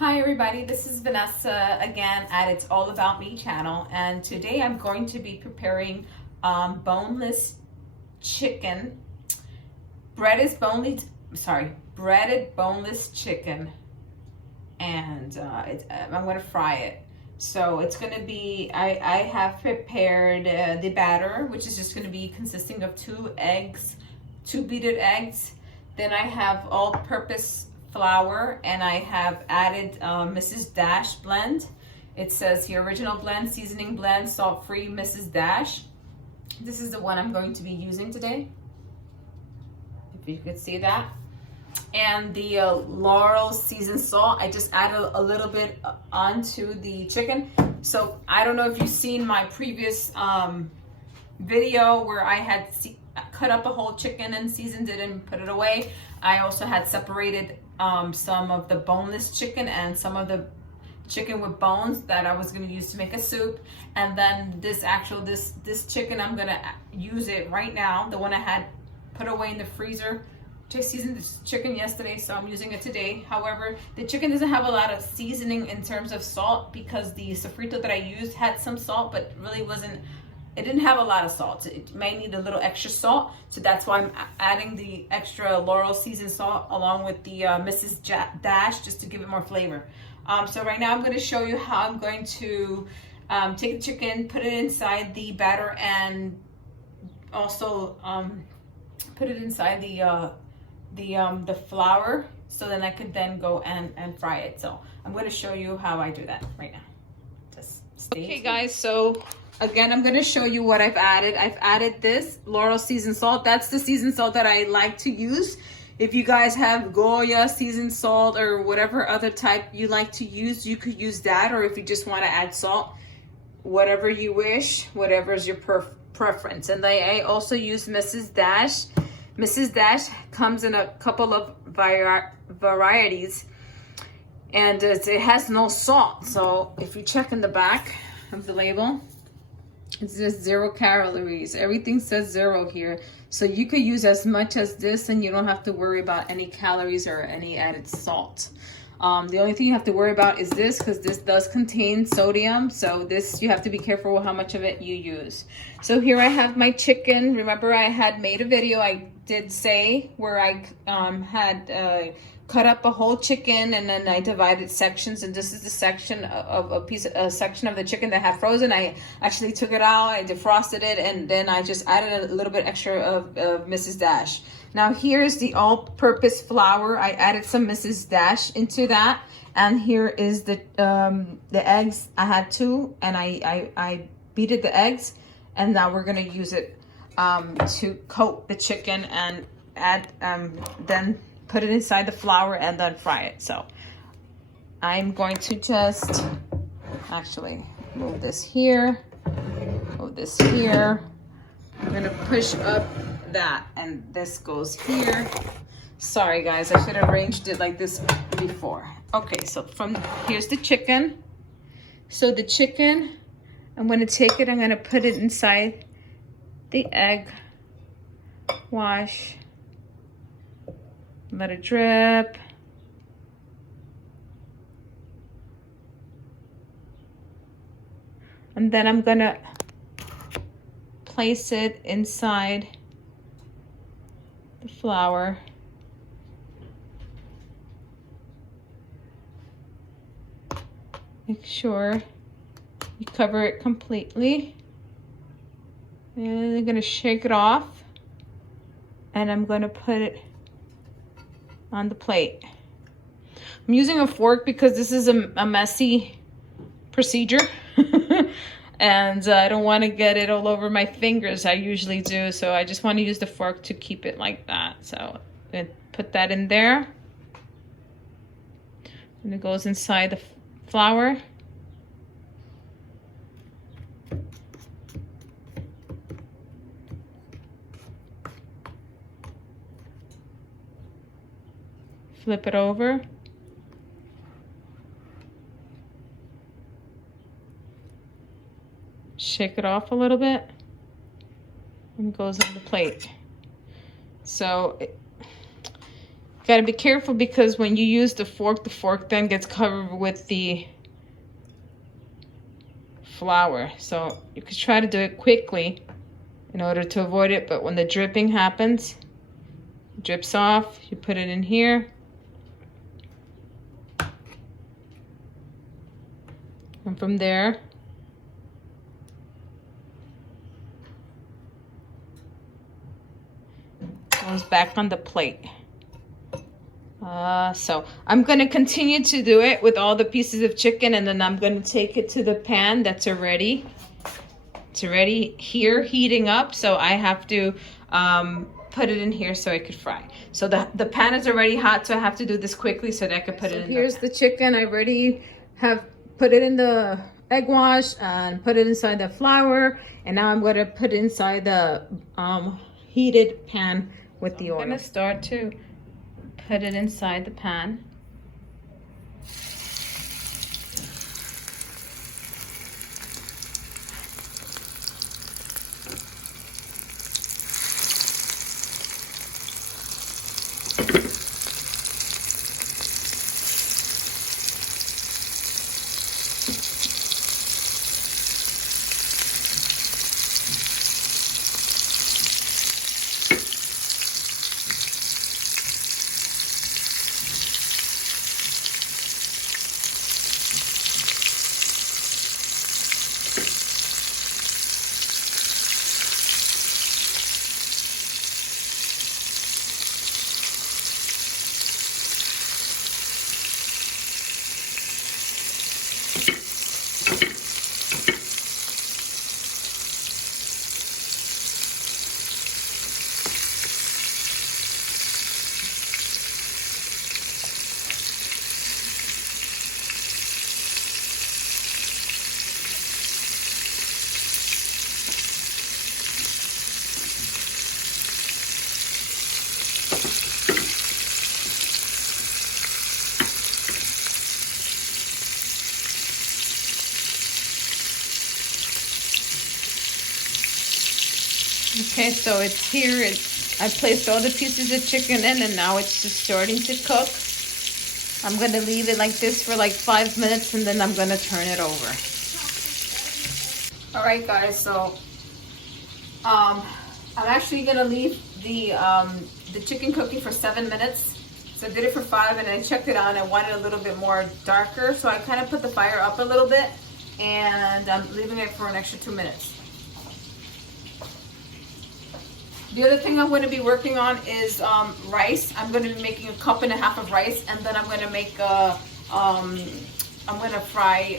Hi everybody, this is Vanessa again at It's All About Me channel, and today I'm going to be preparing boneless chicken, breaded boneless chicken, and I'm going to fry it. So it's going to be, I have prepared the batter, which is just going to be consisting of 2 eggs, 2 beaten eggs. Then I have all-purpose flour, and I have added Mrs. Dash blend. It says here original blend, seasoning blend, salt-free Mrs. Dash. This is the one I'm going to be using today, if you could see that. And the Laurel seasoned salt, I just added a little bit onto the chicken. So I don't know if you've seen my previous video where I had cut up a whole chicken and seasoned it and put it away. I also had separated some of the boneless chicken and some of the chicken with bones that I was going to use to make a soup. And then this chicken, I'm going to use it right now, the one I had put away in the freezer. I seasoned this chicken yesterday, so I'm using it today. However, the chicken doesn't have a lot of seasoning in terms of salt because the sofrito that I used had some salt, but really it didn't have a lot of salt. It may need a little extra salt, so that's why I'm adding the extra Laurel seasoned salt along with the Mrs. Dash, just to give it more flavor. So right now I'm going to show you how I'm going to take the chicken, put it inside the batter, and also put it inside the flour, so then I could then go and fry it. So I'm going to show you how I do that right now. Just stay tuned. Guys, so again, I'm going to show you what I've added. I've added this Laurel seasoned salt. That's the seasoned salt that I like to use. If you guys have Goya seasoned salt or whatever other type you like to use, you could use that. Or if you just want to add salt, whatever you wish, whatever is your preference. And I also use Mrs. Dash. Mrs. Dash comes in a couple of varieties, and it has no salt. So if you check in the back of the label, it says 0 calories. Everything says 0 here. So you could use as much as this and you don't have to worry about any calories or any added salt. The only thing you have to worry about is this, because this does contain sodium. So this, you have to be careful how much of it you use. So here I have my chicken. Remember, I had made a video, I did say, where I had cut up a whole chicken and then I divided sections, and this is the section of a section of the chicken that had frozen. I actually took it out, I defrosted it, and then I just added a little bit extra of Mrs. Dash. Now here's the all-purpose flour. I added some Mrs. Dash into that, and here is the eggs. I had 2, and I beated the eggs, and now we're gonna use it to coat the chicken and add then put it inside the flour and then fry it. So I'm going to just actually move this here, move this here. I'm gonna push up that, and this goes here. Sorry guys, I should have arranged it like this before. Okay, so here's the chicken. So the chicken, I'm gonna take it, I'm gonna put it inside the egg wash. Let it drip. And then I'm gonna place it inside the flour. Make sure you cover it completely. And I'm gonna shake it off, and I'm gonna put it on the plate. I'm using a fork because this is a messy procedure. And I don't want to get it all over my fingers. I usually do, so I just want to use the fork to keep it like that. So I'm gonna put that in there, and it goes inside the flour. Flip it over. Shake it off a little bit, and it goes on the plate. So gotta be careful because when you use the fork then gets covered with the flour. So you could try to do it quickly in order to avoid it, but when the dripping happens, it drips off, you put it in here. And from there, goes back on the plate. So I'm gonna continue to do it with all the pieces of chicken, and then I'm gonna take it to the pan that's already, it's already here heating up. So I have to put it in here so I could fry. So the pan is already hot, so I have to do this quickly so that I could put it in. Here's the chicken. I already have put it in the egg wash and put it inside the flour, and now I'm gonna put it inside the heated pan with the oil. I'm gonna start to put it inside the pan. Okay, so it's here. I placed all the pieces of chicken in, and now it's just starting to cook. I'm going to leave it like this for like 5 minutes, and then I'm going to turn it over. All right, guys, so I'm actually going to leave the chicken cooking for 7 minutes. So I did it for 5, and I checked it out, and I wanted a little bit more darker. So I kind of put the fire up a little bit, and I'm leaving it for an extra 2 minutes. The other thing I'm going to be working on is rice. I'm going to be making 1.5 cups of rice, and then I'm going to make I'm going to fry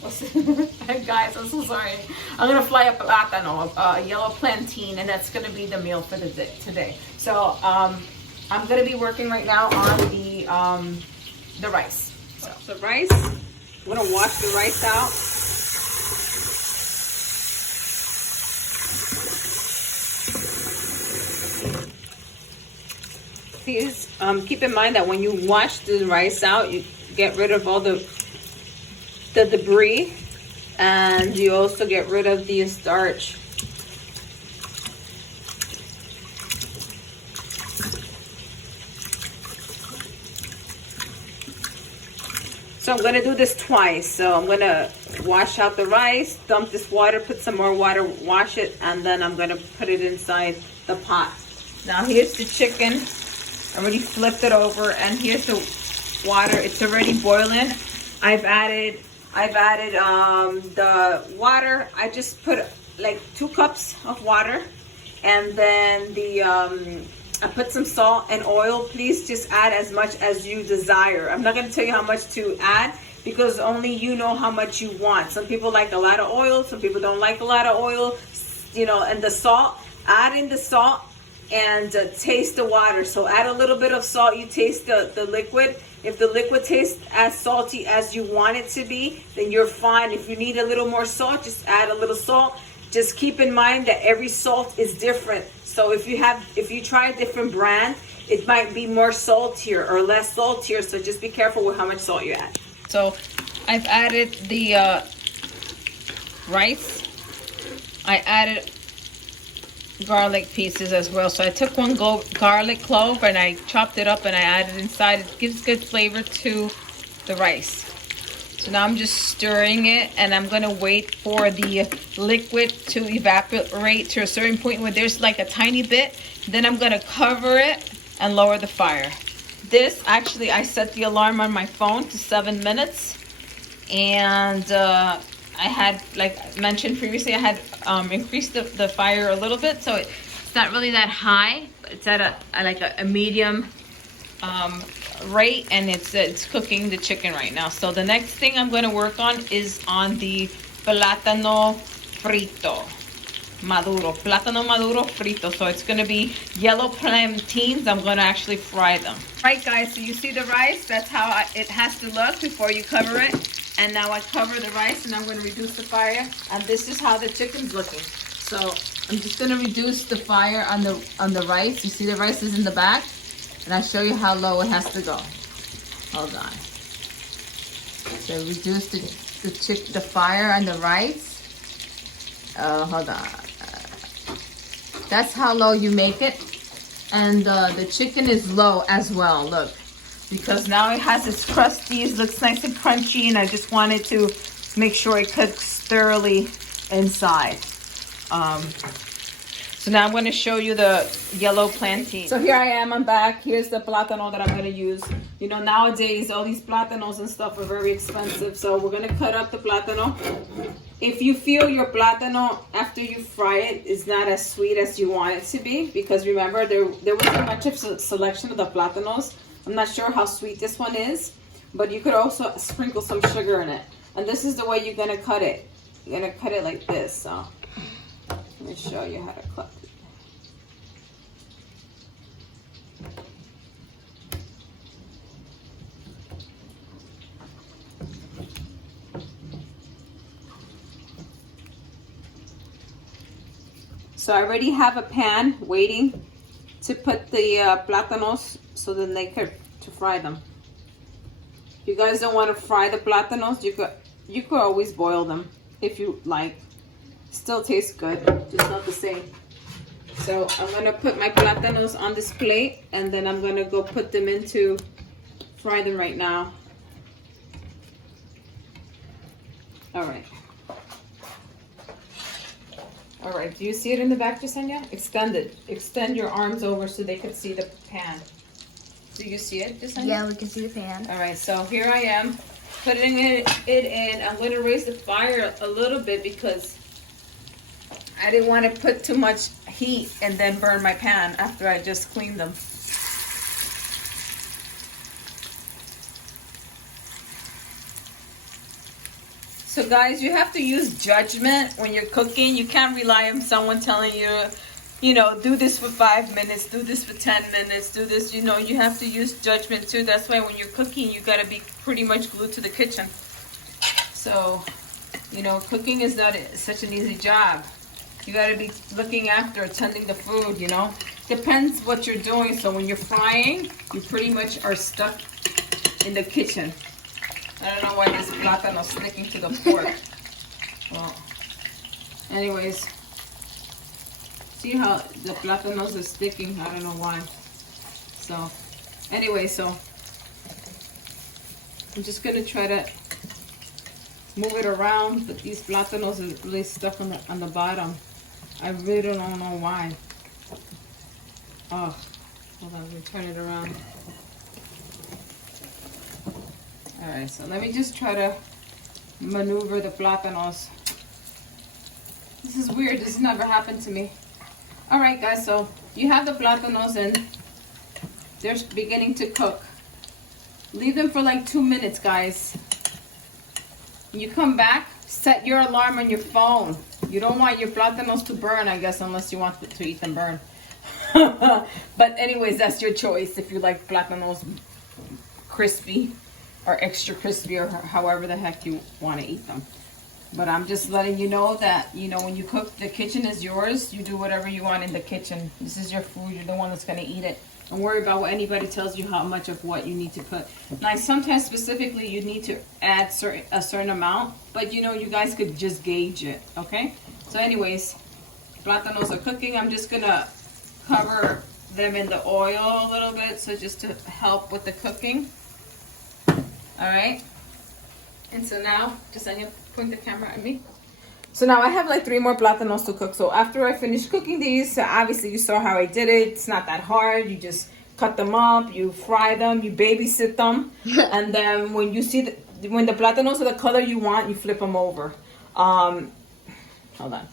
what's it? Guys, I'm so sorry. I'm going to fry a plátano, a yellow plantain, and that's going to be the meal for the day, today. So I'm going to be working right now on the rice. So the rice, I'm going to wash the rice out. Please keep in mind that when you wash the rice out, you get rid of all the debris, and you also get rid of the starch. So I'm going to do this twice. So I'm going to wash out the rice, dump this water, put some more water, wash it, and then I'm going to put it inside the pot. Now here's the chicken. I already flipped it over, and here's the water. It's already boiling. I've added the water. I just put like 2 cups of water, and then I put some salt and oil. Please just add as much as you desire. I'm not going to tell you how much to add because only you know how much you want. Some people like a lot of oil. Some people don't like a lot of oil. You know, and the salt. Add in the salt and taste the water. So add a little bit of salt. You taste the liquid. If the liquid tastes as salty as you want it to be, then you're fine. If you need a little more salt, just add a little salt. Just keep in mind that every salt is different. So if you try a different brand, it might be more saltier or less saltier. So just be careful with how much salt you add. So I've added the rice. I added garlic pieces as well. So I took one garlic clove and I chopped it up and I added inside. It gives good flavor to the rice. So now I'm just stirring it, and I'm gonna wait for the liquid to evaporate to a certain point where there's like a tiny bit. Then I'm gonna cover it and lower the fire. This, actually, I set the alarm on my phone to 7 minutes. And I had, like mentioned previously, I had increased the fire a little bit. So it's not really that high, but it's at a medium rate, and it's cooking the chicken right now. So the next thing I'm going to work on is on the plátano frito plátano maduro frito. So it's going to be yellow plantains. I'm going to actually fry them. Right, guys, so you see the rice, that's how it has to look before you cover it. And now I cover the rice, and I'm going to reduce the fire, and this is how the chicken's looking. So I'm just going to reduce the fire on the rice. You see the rice is in the back. And I'll show you how low it has to go. Hold on. So reduce the fire on the rice. Hold on. That's how low you make it. And the chicken is low as well, look. Because now it has its crusties, looks nice and crunchy, and I just wanted to make sure it cooks thoroughly inside. So now I'm going to show you the yellow plantain. So here I am, I'm back. Here's the plátano that I'm going to use. You know, nowadays, all these plátanos and stuff are very expensive. So we're going to cut up the plátano. If you feel your plátano, after you fry it, is not as sweet as you want it to be, because remember, there wasn't much of a selection of the plátanos. I'm not sure how sweet this one is, but you could also sprinkle some sugar in it. And this is the way you're going to cut it. You're going to cut it like this. So let me show you how to cut it. So I already have a pan waiting to put the plátanos so then they could fry them. If you guys don't want to fry the plátanos, you could always boil them if you like. Still tastes good, just not the same. So I'm gonna put my plátanos on this plate, and then I'm gonna go put them into fry them right now. All right. All right, do you see it in the back, Jasenia? Extend it. Extend your arms over so they can see the pan. Do you see it, Jasenia? Yeah, we can see the pan. All right, so here I am putting it in. I'm going to raise the fire a little bit because I didn't want to put too much heat and then burn my pan after I just cleaned them. So guys, you have to use judgment when you're cooking. You can't rely on someone telling you, you know, do this for 5 minutes, do this for 10 minutes, do this. You know, you have to use judgment too. That's why when you're cooking, you got to be pretty much glued to the kitchen. So, you know, cooking is not such an easy job. You got to be looking after, tending the food, you know. Depends what you're doing. So when you're frying, you pretty much are stuck in the kitchen. I don't know why this plátano is sticking to the pork. Well, anyways, see how the plátanos is sticking? I don't know why. So, anyway, so I'm just gonna try to move it around, but these plátanos are really stuck on the bottom. I really don't know why. Oh, hold on, let me turn it around. All right, so let me just try to maneuver the plátanos. This is weird, this has never happened to me. All right, guys, so you have the plátanos and they're beginning to cook. Leave them for like 2 minutes, guys. You come back, set your alarm on your phone. You don't want your plátanos to burn, I guess, unless you want to eat them burn. But anyways, that's your choice if you like plátanos crispy or extra crispy, or however the heck you want to eat them. But I'm just letting you know that, you know, when you cook, the kitchen is yours. You do whatever you want in the kitchen. This is your food. You're the one that's going to eat it. Don't worry about what anybody tells you how much of what you need to put. Now, sometimes specifically you need to add a certain amount, but you know, you guys could just gauge it, okay? So anyways, plátanos are cooking, I'm just gonna cover them in the oil a little bit, so just to help with the cooking. All right. And so now, just point the camera at me. So now I have like 3 more plátanos to cook. So after I finish cooking these, obviously you saw how I did it. It's not that hard. You just cut them up, you fry them, you babysit them, and then when you see when the plátanos are the color you want, you flip them over. Hold on.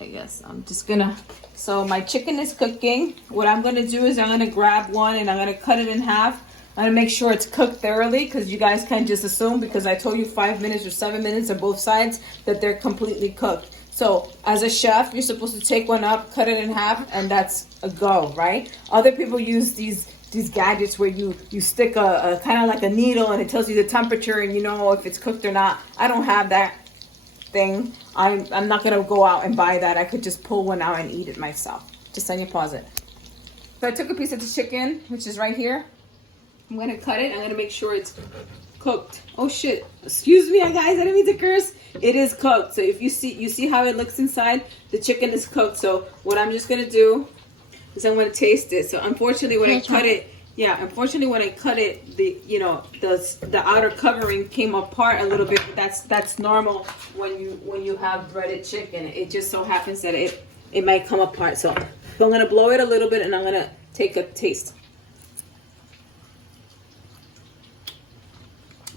I guess I'm just gonna. So my chicken is cooking. What I'm gonna do is I'm gonna grab one and I'm gonna cut it in half. I'm gonna make sure it's cooked thoroughly, because you guys can't just assume, because I told you 5 minutes or 7 minutes on both sides, that they're completely cooked. So as a chef, you're supposed to take one up, cut it in half, and that's a go, right? Other people use these gadgets where you stick a kind of like a needle and it tells you the temperature and you know if it's cooked or not. I don't have that thing. I'm not gonna go out and buy that. I could just pull one out and eat it myself. Just on your pause it. So I took a piece of the chicken, which is right here. I'm gonna cut it. I'm gonna make sure it's cooked. Oh shit! Excuse me, guys. I didn't mean to curse. It is cooked. So if you see how it looks inside, the chicken is cooked. So what I'm just gonna do is I'm gonna taste it. So unfortunately, when I cut it, the outer covering came apart a little bit. But that's normal when you have breaded chicken. It just so happens that it might come apart. So I'm gonna blow it a little bit and I'm gonna take a taste.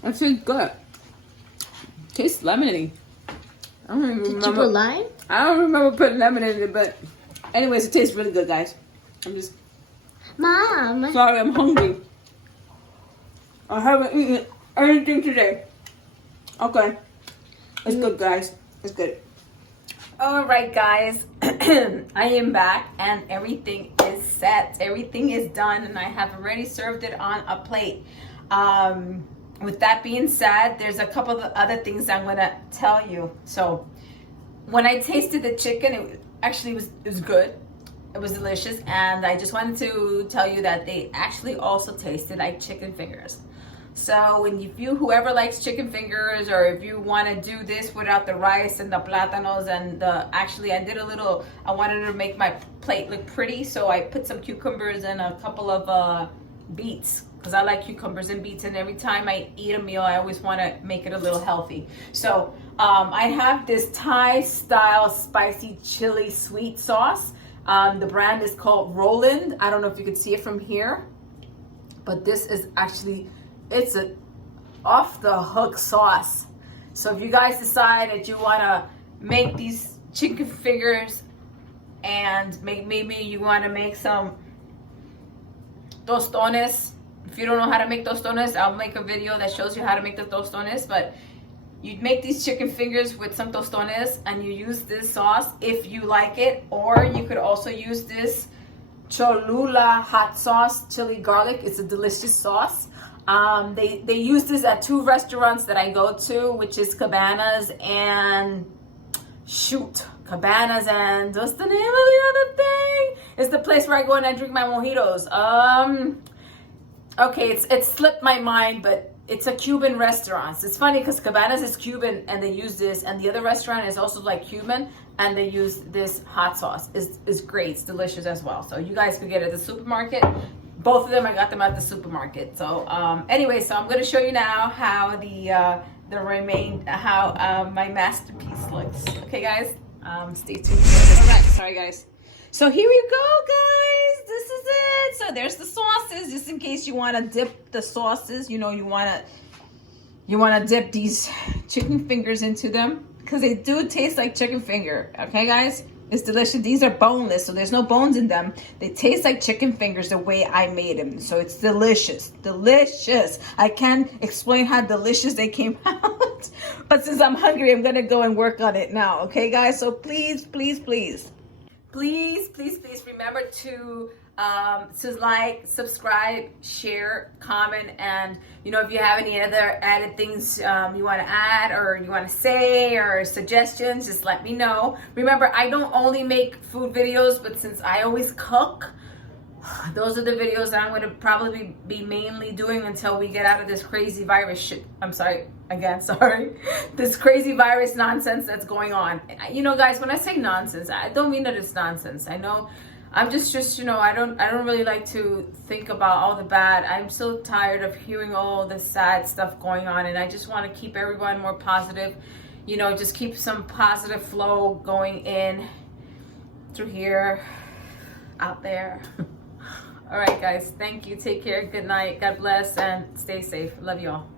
It tastes good. It tastes lemony. I don't even remember. Did you put lime? I don't remember putting lemon in it, but anyways, it tastes really good, guys. I'm just Mom. sorry, I'm hungry. I haven't eaten anything today. Okay. It's good, guys. It's good. All right, guys. I am back and everything is set. Everything is done and I have already served it on a plate. With that being said, there's a couple of other things I'm gonna tell you. So when I tasted the chicken, it was good. It was delicious, and I just wanted to tell you that they actually also tasted like chicken fingers. So whoever likes chicken fingers, or if you want to do this without the rice and the plátanos and I wanted to make my plate look pretty, so I put some cucumbers and a couple of beets, because I like cucumbers and beets, and every time I eat a meal I always want to make it a little healthy. So I have this Thai style spicy chili sweet sauce. The brand is called Roland. I don't know if you can see it from here, but this is actually, it's a off the hook sauce. So if you guys decide that you want to make these chicken fingers and maybe you want to make some tostones. If you don't know how to make tostones, I'll make a video that shows you how to make the tostones. But you make these chicken fingers with some tostones and you use this sauce if you like it. Or you could also use this Cholula hot sauce, chili garlic. It's a delicious sauce. They use this at 2 restaurants that I go to, which is Cabanas and Cabanas and what's the name of the other thing? It's the place where I go and I drink my mojitos. Okay, it slipped my mind, but it's a Cuban restaurant. It's funny because Cabanas is Cuban and they use this, and the other restaurant is also like Cuban and they use this hot sauce. It's great. It's delicious as well. So you guys could get it at the supermarket. Both of them, I got them at the supermarket. So anyway, so I'm going to show you now how my masterpiece looks. Okay, guys, stay tuned. All right, sorry, guys. So here we go, guys. This is it. So there's the sauces, just in case you want to dip the sauces. You want to dip these chicken fingers into them, because they do taste like chicken finger. Okay, guys, it's delicious. These are boneless, so there's no bones in them. They taste like chicken fingers the way I made them. So it's delicious, delicious. I can't explain how delicious they came out. But since I'm hungry, I'm gonna go and work on it now. Okay, guys. So please, please, please. Please, please, please remember to like, subscribe, share, comment, and if you have any other added things you want to add or you want to say or suggestions, just let me know. Remember, I don't only make food videos, but since I always cook, those are the videos that I'm going to probably be mainly doing until we get out of this crazy virus shit. I'm sorry, again, sorry. This crazy virus nonsense that's going on. You know, guys, when I say nonsense, I don't mean that it's nonsense. I know I'm just, you know, I don't really like to think about all the bad. I'm so tired of hearing all the sad stuff going on, and I just want to keep everyone more positive. You know, just keep some positive flow going in through here, out there. All right, guys. Thank you. Take care. Good night. God bless and stay safe. Love you all.